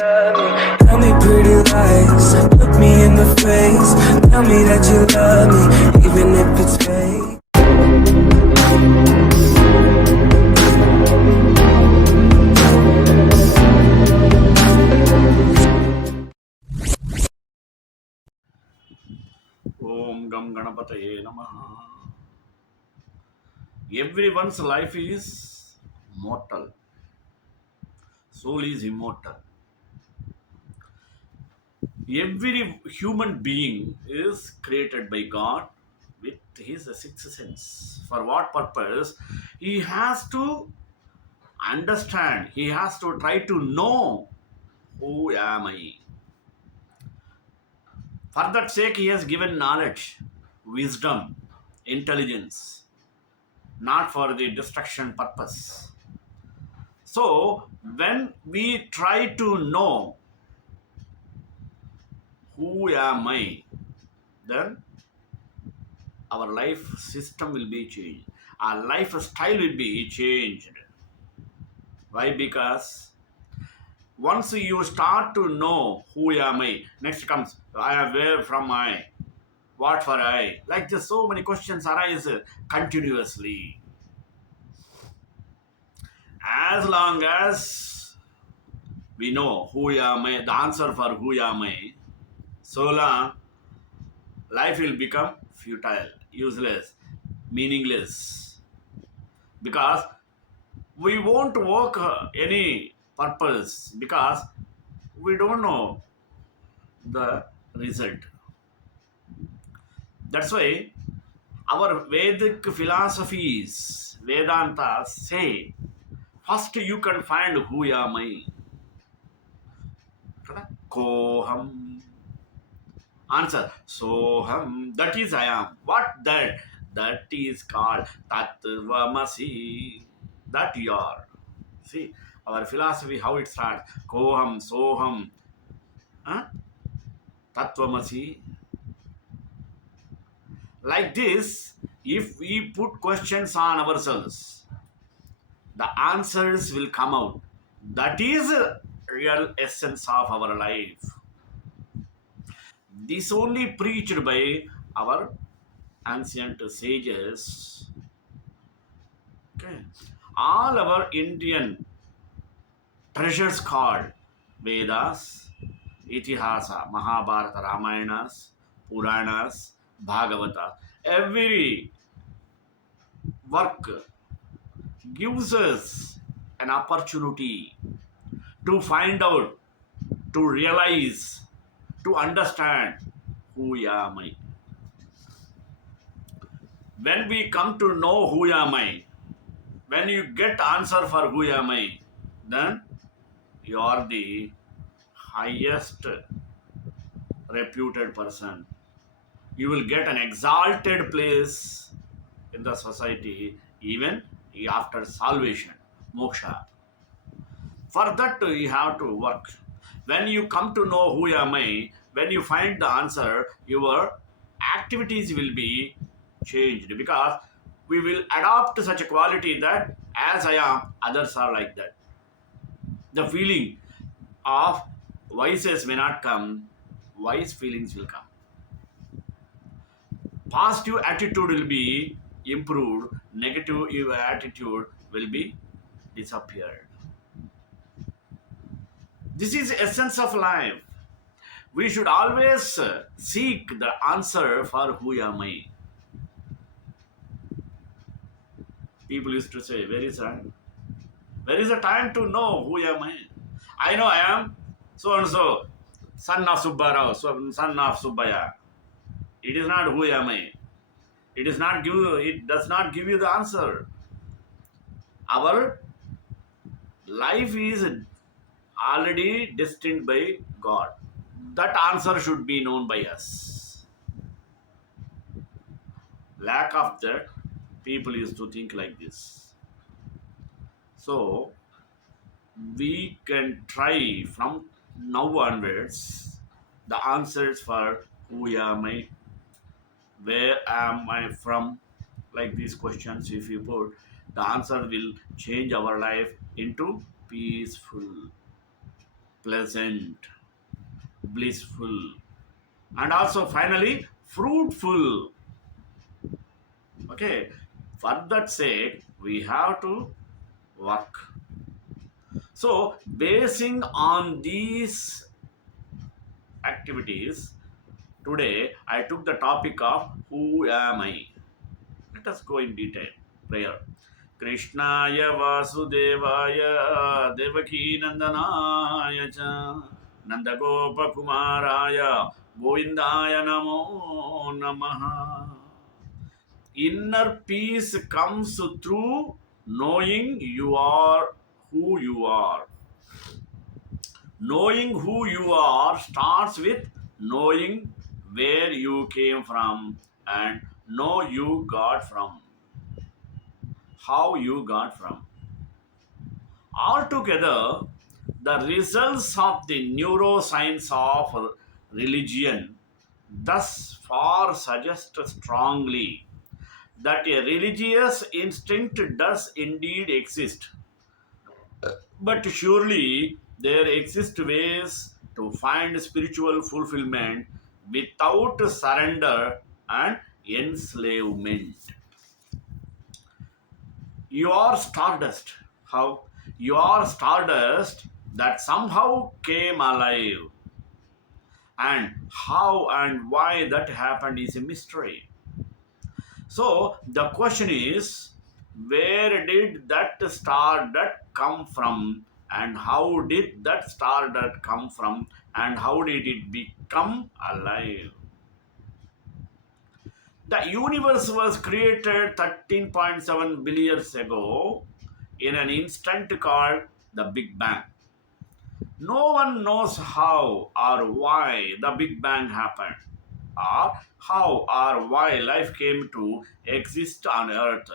love me. Tell me pretty lies, look me in the face. Tell me that you love me, even if it's fake. Om Gam Ganapataye Namaha. Everyone's life is mortal, soul is immortal. Every human being is created by God with his sixth sense. For what purpose? He has to understand, he has to try to know who am I. For that sake, he has given knowledge, wisdom, intelligence, not for the destruction purpose. So, when we try to know who am I, then our life system will be changed. Our lifestyle will be changed. Why? Because once you start to know who am I, next comes I am where from I, what for I. Like this, so many questions arise continuously. As long as we know who am I, the answer for who am I, so long life will become futile, useless, meaningless. Because we won't work any purpose because we don't know the result. That's why our Vedic philosophies, Vedanta say, first you can find who am I. Koham. Answer. Soham. That is I am. What that? That is called Tatvamasi. That you are. See, our philosophy, how it starts. Koham, Soham, huh? Tatvamasi. Like this, if we put questions on ourselves, the answers will come out. That is the real essence of our life. This only preached by our ancient sages. Okay. All our Indian treasures called Vedas, Itihasa, Mahabharata, Ramayanas, Puranas, Bhagavata. Every work gives us an opportunity to find out, to realize, to understand who am I. When we come to know who am I, when you get answer for who am I, then you are the highest reputed person. You will get an exalted place in the society even after salvation, moksha. For that, you have to work. When you come to know who am I, when you find the answer, your activities will be changed because we will adopt such a quality that as I am, others are like that. The feeling of vices may not come, wise feelings will come. Positive attitude will be improved, negative attitude will be disappeared. This is essence of life. We should always seek the answer for who am I. People used to say, where is time? Where is the time to know who am I? I know I am so and so, son of Subbarao, son of Subbaya. It is not who am I. It does not give you the answer. Our life is already destined by God. That answer should be known by us. Lack of that, people used to think like this. So we can try from now onwards the answers for who am I, where am I from, like these questions. If you put, the answer will change our life into peaceful. pleasant, blissful, and also finally fruitful. Okay, for that sake, we have to work. So, basing on these activities, today I took the topic of who am I. Let us go in detail. Prayer. Krishnaya Vasudevaya Devaki Nandanaya Cha Nandagopa Kumaraya Govindaya Namo Namaha. Inner peace comes through knowing you are who you are. Knowing who you are starts with knowing where you came from and know you got from. How you got from. Altogether, the results of the neuroscience of religion thus far suggest strongly that a religious instinct does indeed exist. But surely there exist ways to find spiritual fulfillment without surrender and enslavement. You are stardust. How? You are stardust that somehow came alive. And how and why that happened is a mystery. So the question is, where did that star that come from, and how did that star that come from, and how did it become alive? The universe was created 13.7 billion years ago in an instant called the Big Bang. No one knows how or why the Big Bang happened, or how or why life came to exist on Earth.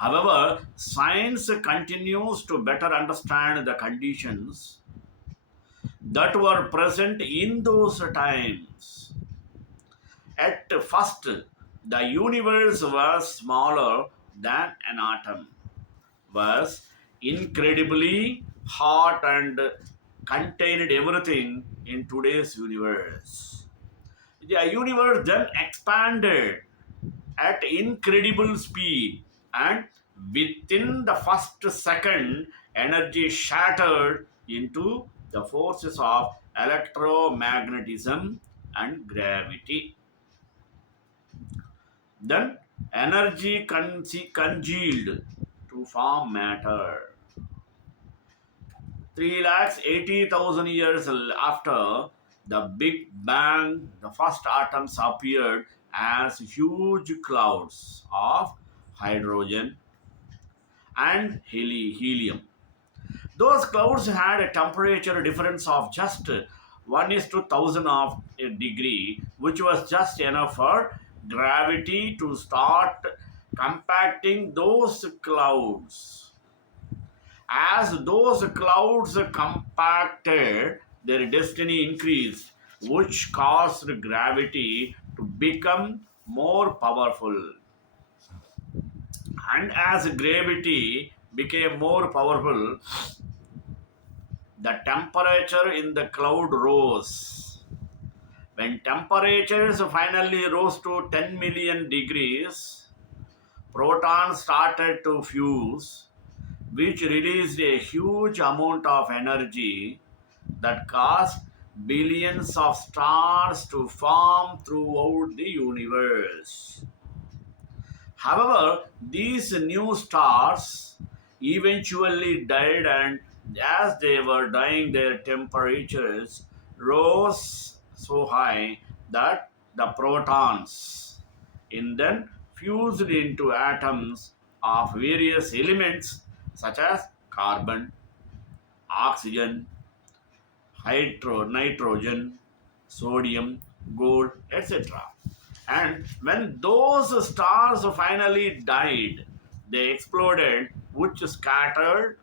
However, science continues to better understand the conditions that were present in those times. At first, the universe was smaller than an atom, was incredibly hot and contained everything in today's universe. The universe then expanded at incredible speed, and within the first second, energy shattered into the forces of electromagnetism and gravity. Then energy congealed to form matter. 3,80,000 years after the Big Bang, the first atoms appeared as huge clouds of hydrogen and helium. Those clouds had a temperature difference of just 1 is to 1000 of a degree, which was just enough for gravity to start compacting those clouds. As those clouds compacted, their density increased, which caused gravity to become more powerful. And as gravity became more powerful, the temperature in the cloud rose. When temperatures finally rose to 10 million degrees, protons started to fuse, which released a huge amount of energy that caused billions of stars to form throughout the universe. However, these new stars eventually died, and as they were dying, their temperatures rose so high that the protons in them fused into atoms of various elements such as carbon, oxygen, nitrogen, sodium, gold, etc. And when those stars finally died, they exploded, which scattered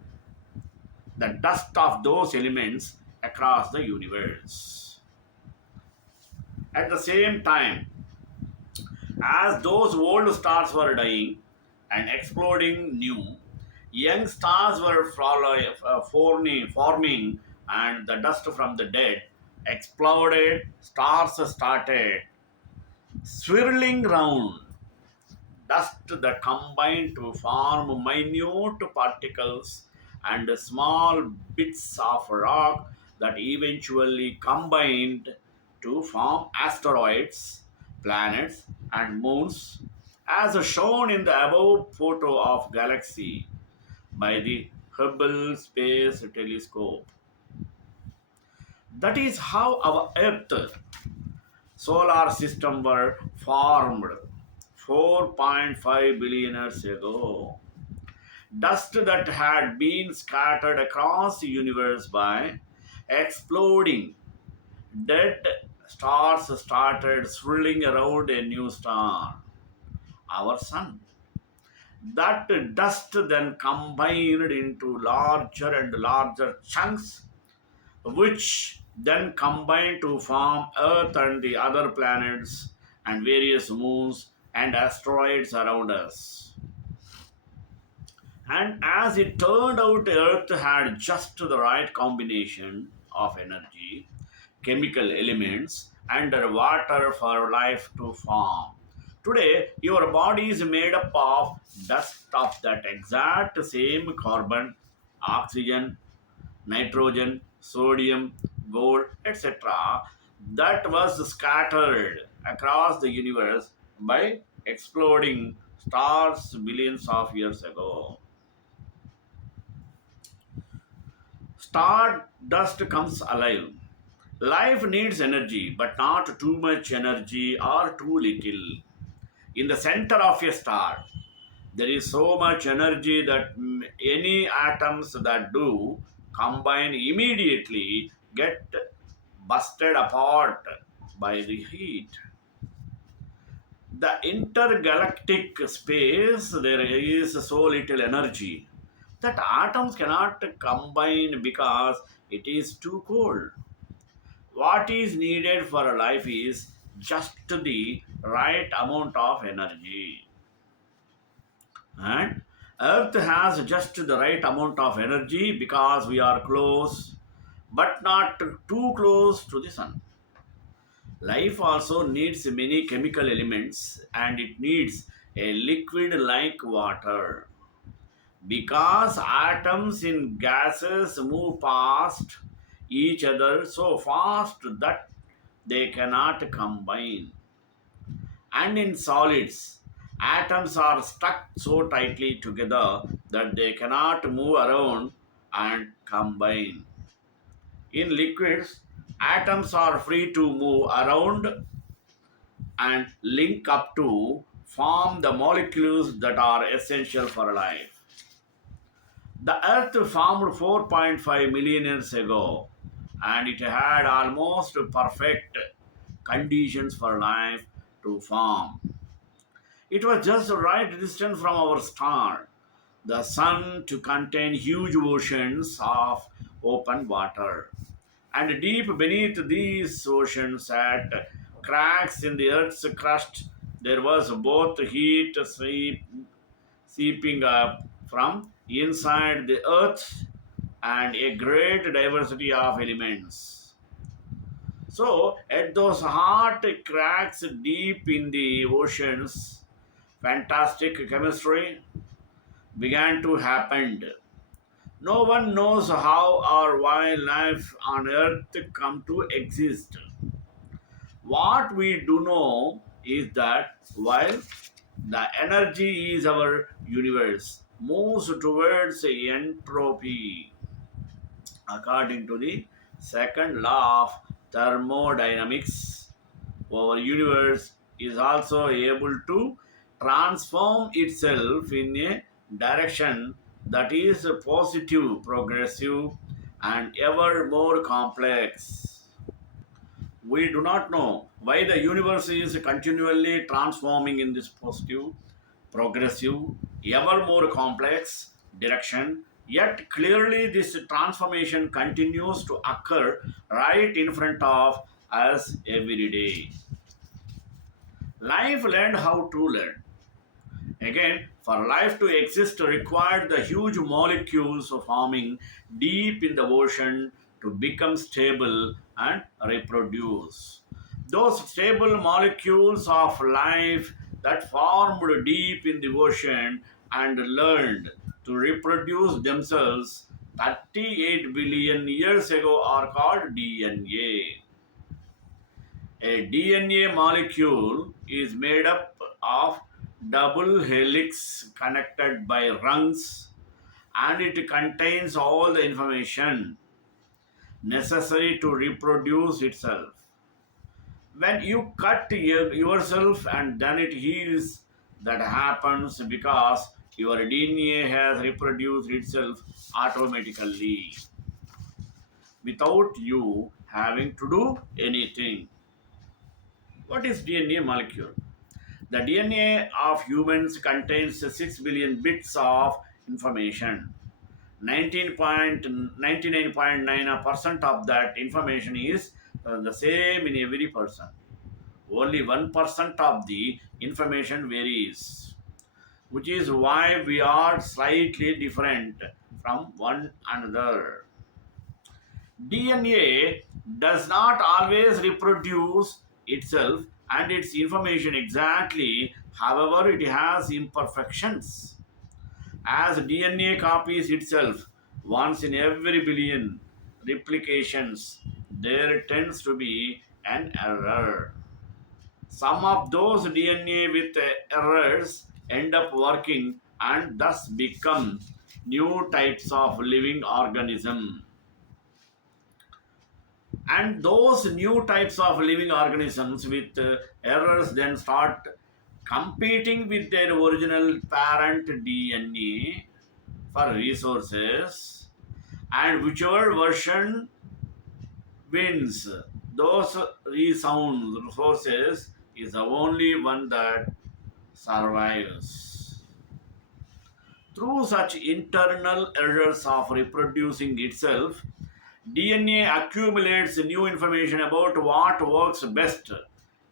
the dust of those elements across the universe. At the same time, as those old stars were dying and exploding new, Young stars were forming, and the dust from the dead exploded. Stars started swirling round, dust that combined to form minute particles and small bits of rock that eventually combined to form asteroids, planets, and moons, as shown in the above photo of galaxy by the Hubble Space Telescope. That is how our Earth solar system were formed 4.5 billion years ago. Dust that had been scattered across the universe by exploding dead stars started swirling around a new star, our sun. That dust then combined into larger and larger chunks, which then combined to form Earth and the other planets and various moons and asteroids around us. And as it turned out, Earth had just the right combination of energy, chemical elements, and water for life to form. Today, your body is made up of dust of that exact same carbon, oxygen, nitrogen, sodium, gold, etc., that was scattered across the universe by exploding stars billions of years ago. Star dust comes alive. Life needs energy, but not too much energy or too little. In the center of a star, there is so much energy that any atoms that do combine immediately get busted apart by the heat. The intergalactic space, there is so little energy that atoms cannot combine because it is too cold. What is needed for a life is just the right amount of energy. And Earth has just the right amount of energy because we are close, but not too close to the sun. Life also needs many chemical elements and it needs a liquid like water. Because atoms in gases move past each other so fast that they cannot combine. And in solids, atoms are stuck so tightly together that they cannot move around and combine. In liquids, atoms are free to move around and link up to form the molecules that are essential for life. The Earth formed 4.5 million years ago and it had almost perfect conditions for life to form. It was just the right distance from our star, the sun, to contain huge oceans of open water. And deep beneath these oceans, at cracks in the earth's crust, there was both heat seeping up from inside the earth and a great diversity of elements. So, at those hot cracks deep in the oceans, fantastic chemistry began to happen. No one knows how or why life on Earth come to exist. What we do know is that while the energy is our universe moves towards entropy, according to the second law of thermodynamics, our universe is also able to transform itself in a direction that is positive, progressive, and ever more complex. We do not know why the universe is continually transforming in this positive, progressive, ever more complex direction. Yet clearly, this transformation continues to occur right in front of us every day. Life learned how to learn. Again, for life to exist required the huge molecules forming deep in the ocean to become stable and reproduce. Those stable molecules of life that formed deep in the ocean and learned to reproduce themselves 38 billion years ago are called DNA. A DNA molecule is made up of double helix connected by rungs, and it contains all the information necessary to reproduce itself. When you cut yourself and then it heals, that happens because your DNA has reproduced itself automatically without you having to do anything. What is DNA molecule? The DNA of humans contains 6 billion bits of information. 99.9% of that information is the same in every person. Only 1% of the information varies, which is why we are slightly different from one another. DNA does not always reproduce itself and its information exactly, however, it has imperfections. As DNA copies itself once in every billion replications, there tends to be an error. Some of those DNA with errors end up working and thus become new types of living organism. And those new types of living organisms with errors then start competing with their original parent DNA for resources, and whichever version wins those resound resources is the only one that survives. Through such internal errors of reproducing itself, DNA accumulates new information about what works best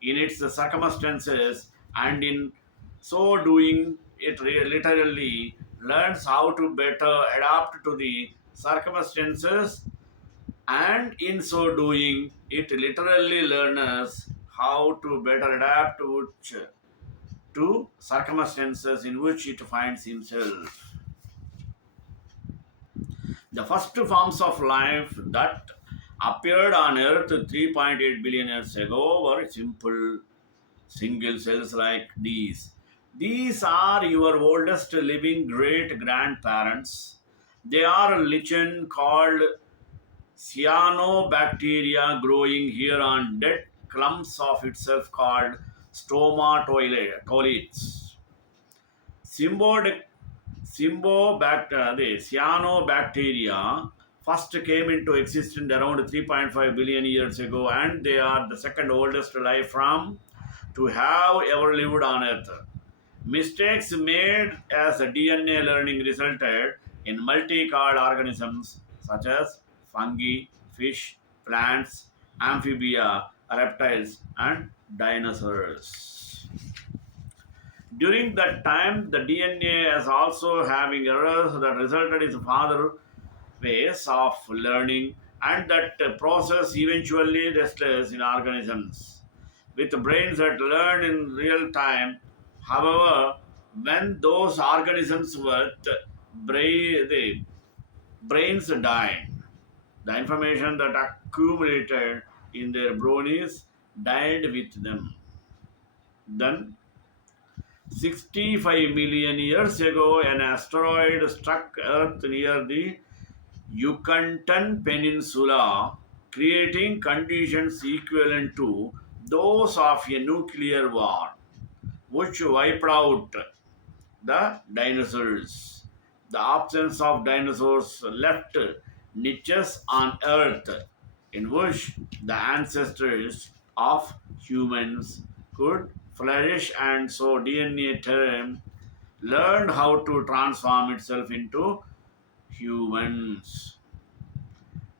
in its circumstances, and in so doing, it literally learns how to better adapt to the circumstances, and in so doing, it literally learns how to better adapt to circumstances in which it finds himself. The first forms of life that appeared on Earth 3.8 billion years ago were simple single cells like these. These are your oldest living great grandparents. They are lichen called cyanobacteria growing here on dead clumps of itself called stomatoiletes. The cyanobacteria first came into existence around 3.5 billion years ago, and they are the second oldest life form to have ever lived on Earth. Mistakes made as DNA learning resulted in multi-card organisms such as fungi, fish, plants, amphibia, reptiles, and dinosaurs. During that time, the DNA is also having errors that resulted in further ways of learning, and that process eventually restless in organisms with brains that learn in real time. However, when those organisms with the brains died, the information that accumulated in their bronies died with them. Then 65 million years ago, an asteroid struck Earth near the Yucatan Peninsula, creating conditions equivalent to those of a nuclear war, which wiped out the dinosaurs. The absence of dinosaurs left niches on Earth in which the ancestors of humans could flourish, and so DNA term learned how to transform itself into humans.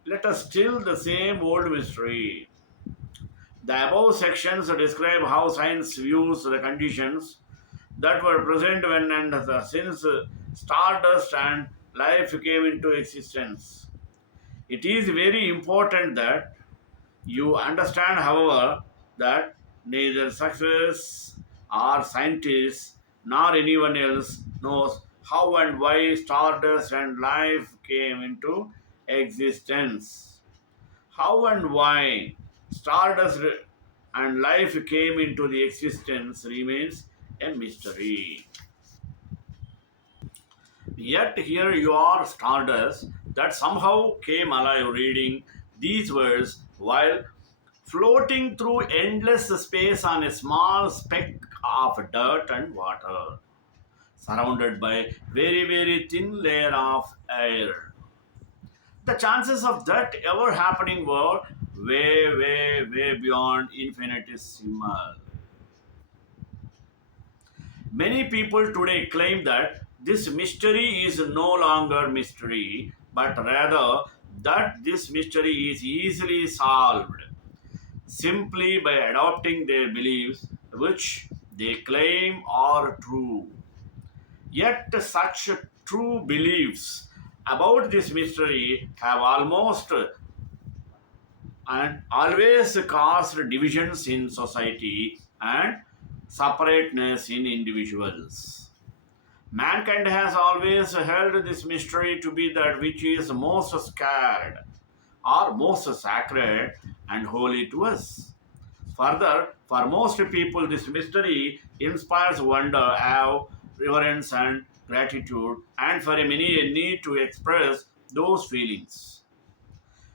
Let us still the same old mystery. The above sections describe how science views the conditions that were present when and since stardust and life came into existence. It is very important that you understand, however, that neither success or scientists nor anyone else knows how and why stardust and life came into existence. How and why stardust and life came into the existence remains a mystery. Yet here you are, stardust, that somehow came alive reading these words while floating through endless space on a small speck of dirt and water, surrounded by very thin layer of air. The chances of that ever happening were way beyond infinitesimal. Many people today claim that this mystery is no longer mystery, but rather that this mystery is easily solved simply by adopting their beliefs, which they claim are true. Yet, such true beliefs about this mystery have almost and always caused divisions in society and separateness in individuals. Mankind has always held this mystery to be that which is most scared or most sacred and holy to us. Further, for most people, this mystery inspires wonder, awe, reverence, and gratitude, and for many, a need to express those feelings.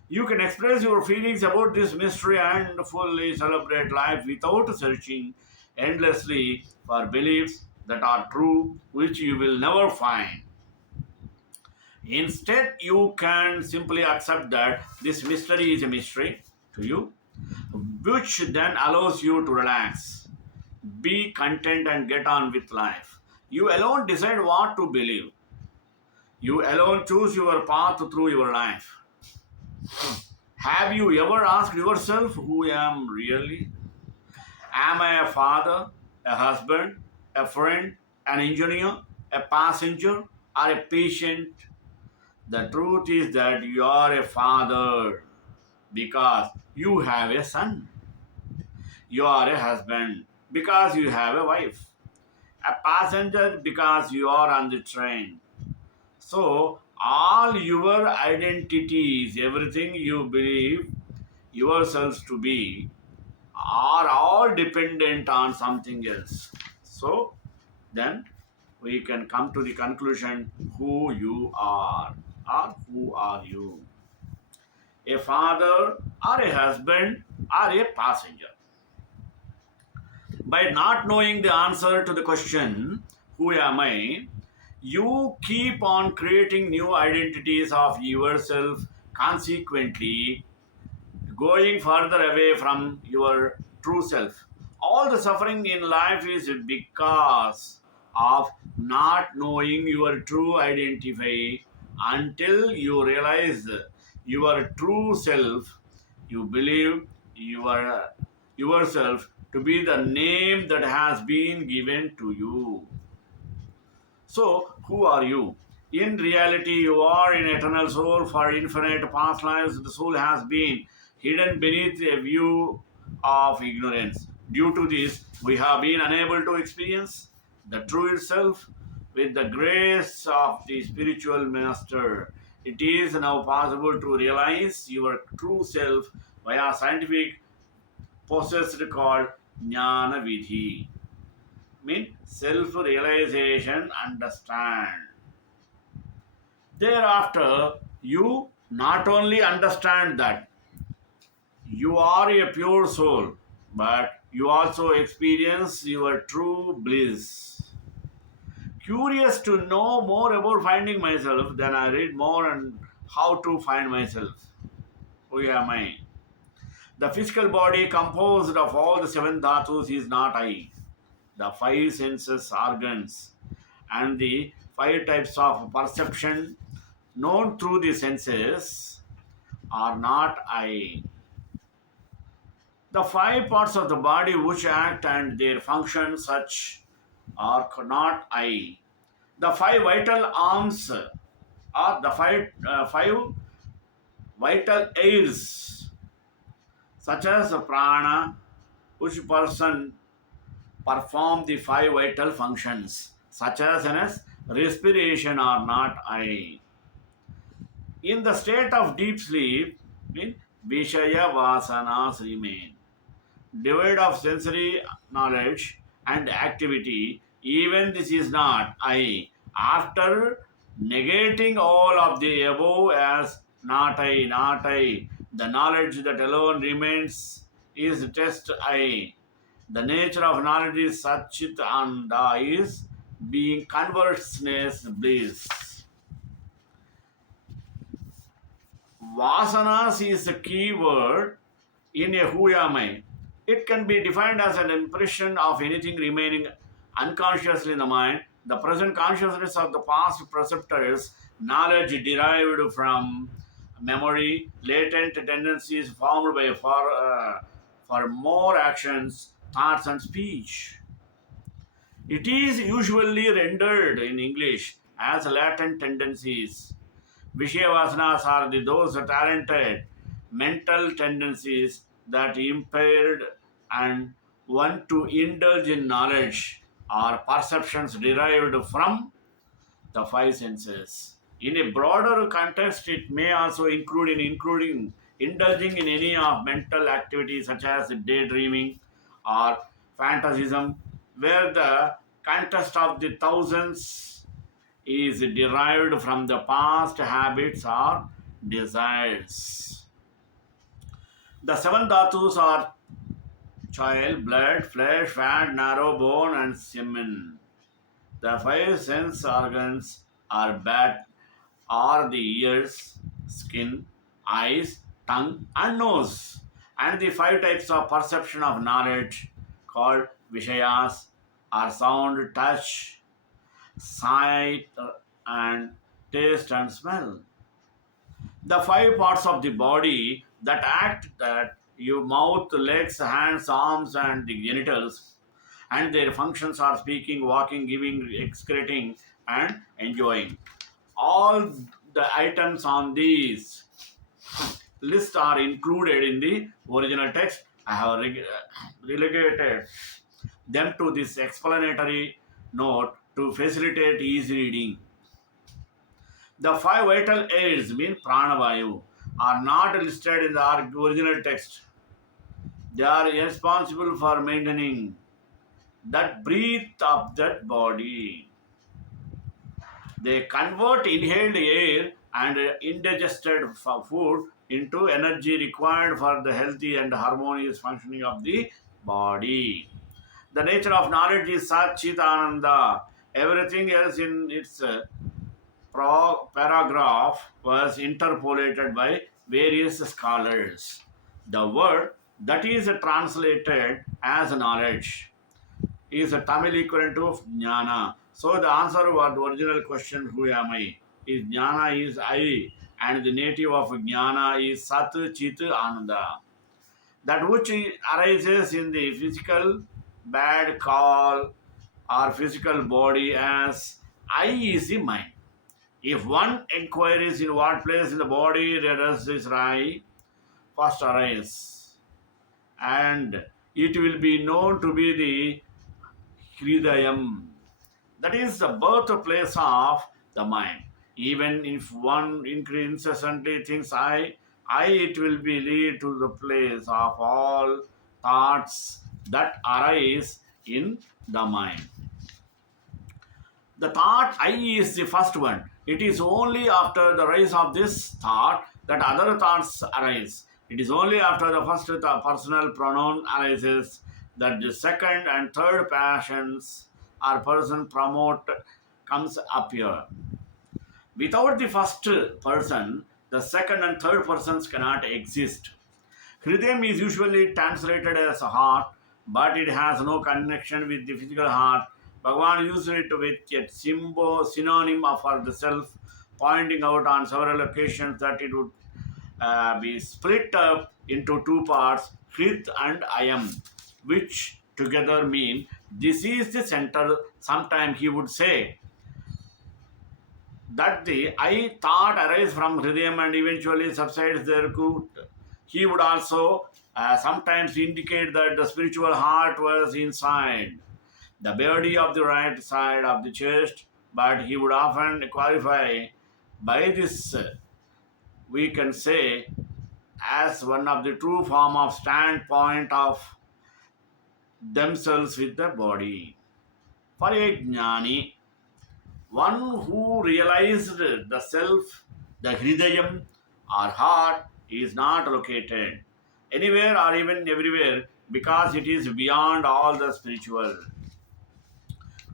You can express your feelings about this mystery and fully celebrate life without searching endlessly for beliefs that are true, which you will never find. Instead, you can simply accept that this mystery is a mystery to you, which then allows you to relax, be content, and get on with life. You alone decide what to believe. You alone choose your path through your life. Have you ever asked yourself who I am really? Am I a father, a husband, a friend, an engineer, a passenger, or a patient? The truth is that you are a father because you have a son. You are a husband because you have a wife. A passenger because you are on the train. So, all your identities, everything you believe yourselves to be, are all dependent on something else. So, then we can come to the conclusion who you are or who are you. A father or a husband or a passenger. By not knowing the answer to the question, who am I, you keep on creating new identities of yourself, consequently, going further away from your true self. All the suffering in life is because of not knowing your true identity until you realize your true self. You believe your yourself to be the name that has been given to you. So, who are you? In reality, you are an eternal soul for infinite past lives. The soul has been hidden beneath a view of ignorance. Due to this, we have been unable to experience the true itself with the grace of the spiritual master. It is now possible to realize your true self via scientific process called Jnana Vidhi, mean self realization, understand. Thereafter, you not only understand that you are a pure soul, but you also experience your true bliss. Curious to know more about finding myself, then I read more on how to find myself. Who am I? The physical body composed of all the seven dhatus is not I. The five senses organs and the five types of perception known through the senses are not I. The five parts of the body which act and their function such or not I. The five vital arms or the five vital airs, such as prana, which person perform the five vital functions, such as respiration or not I. In the state of deep sleep, mean Vishaya Vasanas remain. Devoid of sensory knowledge and activity, even this is not I. After negating all of the above as not I, the knowledge that alone remains is just I. The nature of knowledge is Satchit Anda, is being converseness bliss. Vasanas is the key word in a who am I. It can be defined as an impression of anything remaining unconsciously in the mind, the present consciousness of the past perceptors, knowledge derived from memory, latent tendencies formed by for more actions, thoughts, and speech. It is usually rendered in English as latent tendencies. Vishayavasanas are those talented mental tendencies that impaired and want to indulge in knowledge or perceptions derived from the five senses. In a broader context, it may also including indulging in any of mental activities such as daydreaming or fantasism, where the context of the thousands is derived from the past habits or desires. The seven dhatus are child, blood, flesh, fat, marrow, bone, and semen. The five sense organs are the ears, skin, eyes, tongue, and nose. And the five types of perception of knowledge called Vishayas are sound, touch, sight, and taste and smell. The five parts of the body that act, that your mouth, legs, hands, arms, and the genitals, and their functions are speaking, walking, giving, excreting, and enjoying. All the items on these list are included in the original text. I have relegated them to this explanatory note to facilitate easy reading. The five vital airs, mean pranavayu, are not listed in the original text. They are responsible for maintaining that breath of that body. They convert inhaled air and indigested food into energy required for the healthy and harmonious functioning of the body. The nature of knowledge is Satchitananda. Everything else in its paragraph was interpolated by various scholars. The word that is translated as knowledge is a Tamil equivalent of jnana. So the answer was the original question, who am I? Is jnana is I, and the native of jnana is Sat Chit Ananda. That which arises in the physical bad call or physical body as I is the mind. If one inquires in what place in the body does this I first arise, and it will be known to be the Hridayam, that is the birthplace of the mind. Even if one incessantly thinks I, it will be lead to the place of all thoughts that arise in the mind. The thought I is the first one. It is only after the rise of this thought that other thoughts arise. It is only after the first personal pronoun arises that the second and third passions or person promote comes up here. Without the first person, the second and third persons cannot exist. Hridayam is usually translated as a heart, but it has no connection with the physical heart. Bhagavan used it with a synonym for the self, pointing out on several occasions that it would be split up into two parts, Hrit and Ayam, which together mean This is the center. Sometimes he would say that the I thought arises from Hridayam and eventually subsides there. Could he would also sometimes indicate that the spiritual heart was inside the body of the right side of the chest, but he would often qualify by this, we can say, as one of the true form of standpoint of themselves with the body. For a jnani, one who realized the self, the hridayam or heart is not located anywhere or even everywhere because it is beyond all the spiritual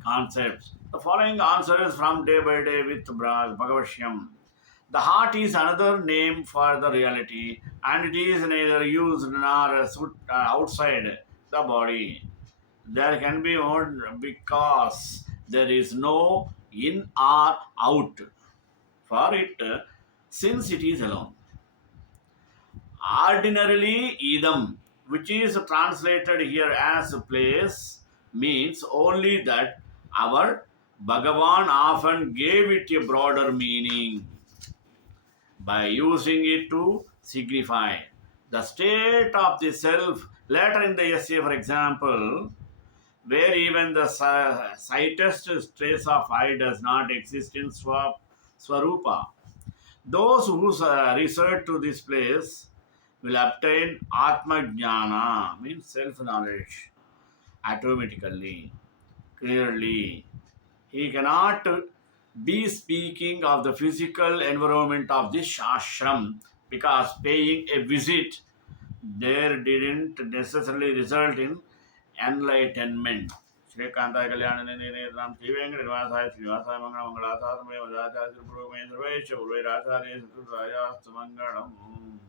concepts. The following answers from day by day with Bhagavatyam. The heart is another name for the reality, and it is neither used nor outside the body. There can be more because there is no in or out for it since it is alone. Ordinarily, idam, which is translated here as place, means only that our Bhagavan often gave it a broader meaning by using it to signify the state of the self. Later in the essay, for example, where even the slightest trace of I does not exist in Swarupa. Those who resort to this place will obtain Atma Jnana, means self knowledge, automatically, clearly. He cannot be speaking of the physical environment of this ashram because paying a visit there didn't necessarily result in enlightenment. श्रीकांताय कल्याण राम श्री वेंकट निवासाय श्रीनिवासाय मंगल मंगलाचार्य में वजाचार्य पूर्व में सर्वेश पूर्व राचार्य चतुर्रायास्तु मंगलम.